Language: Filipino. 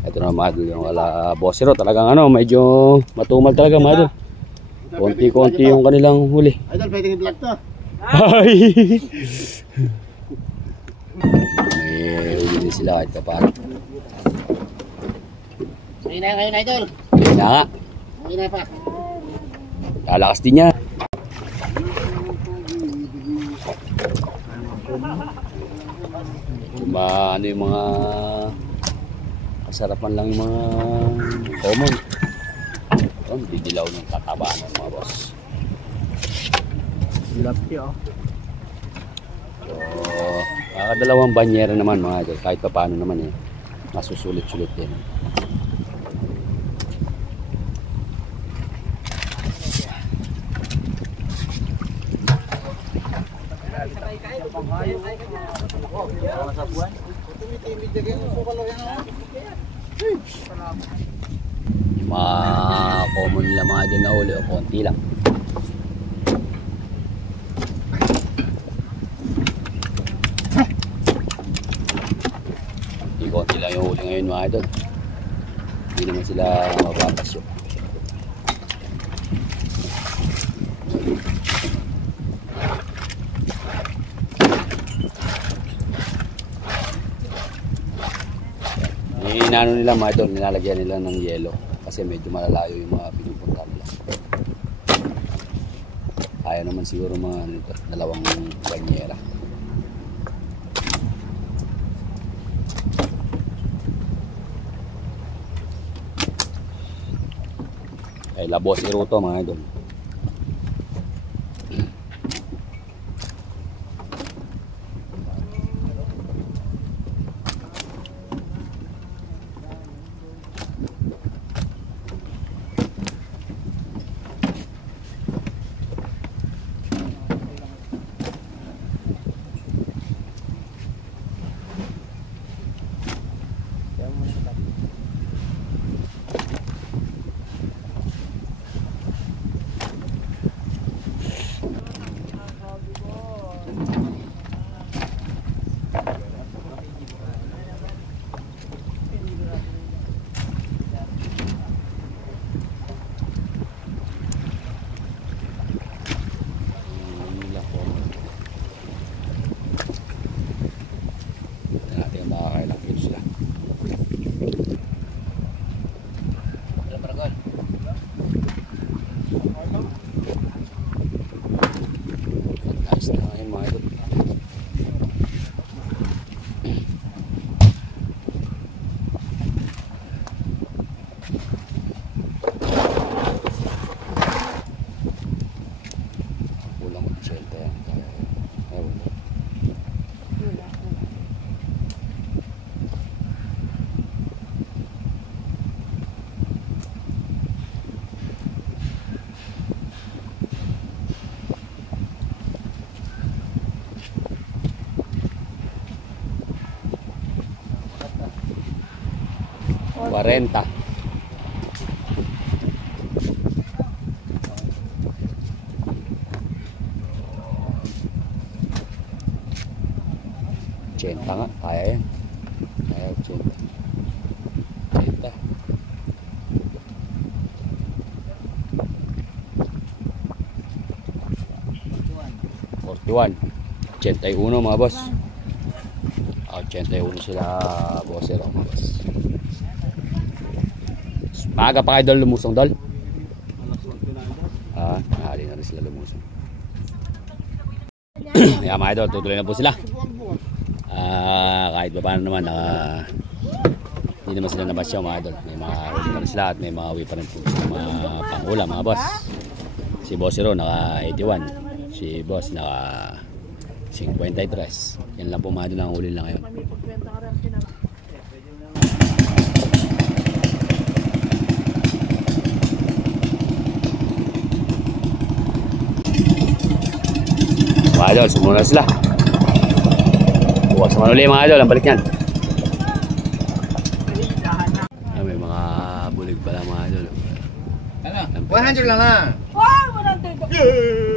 Ito na mga idol yung ala Bossero. Talagang ano, medyo matumal talaga mga idol. Konti-konti yung kanilang huli. Idol, pwedeng i-vlog to. Ay! May huli din sila kahit paano. Ayun na ngayon, idol. Ayun na nga. Ayun na pa. Lalakas din niya. Ano yung mga kasarapan lang yung mga common. Ito, didilaw ng tatabaan ng mga boss. Lapti oh. So, kakadalawang banyera naman mga idol. Kahit pa paano naman eh. Masusulit-sulit din. Yung mga common nila mga idol na huli o konti lang. Konti lang yung huli ngayon mga idol. Hindi naman sila mapapasyo. Inaano nila mga idol, nilalagyan nila ng yelo kasi medyo malalayo yung mga pinupunta nila. Kaya naman siguro mga dalawang banyera. Ay labos iruto mga idol. Renta. Centa nga, kaya yan. Kaya centa. Centa. 41. 81 mga boss. 81 sila Bossero mga boss. Maaga pa kayo dol lumusong dol? Nakali na rin sila lumusong. Kaya mga idol, tutuloy na po sila. Kahit pa paano naman, hindi naman sila nabasyaw mga idol. May mga huli pa rin sila at may mga uwi pa rin po sila mga panghula mga boss. Si Bossero naka 81. Si Boss naka 53. Yan lang po mga idol ang huli lang ngayon. Mga idol, sumunod sila. Bukas naman ulit mga idol, ang balik yan. May mga bulig pala mga idol. 100 lang na. Wow, 100.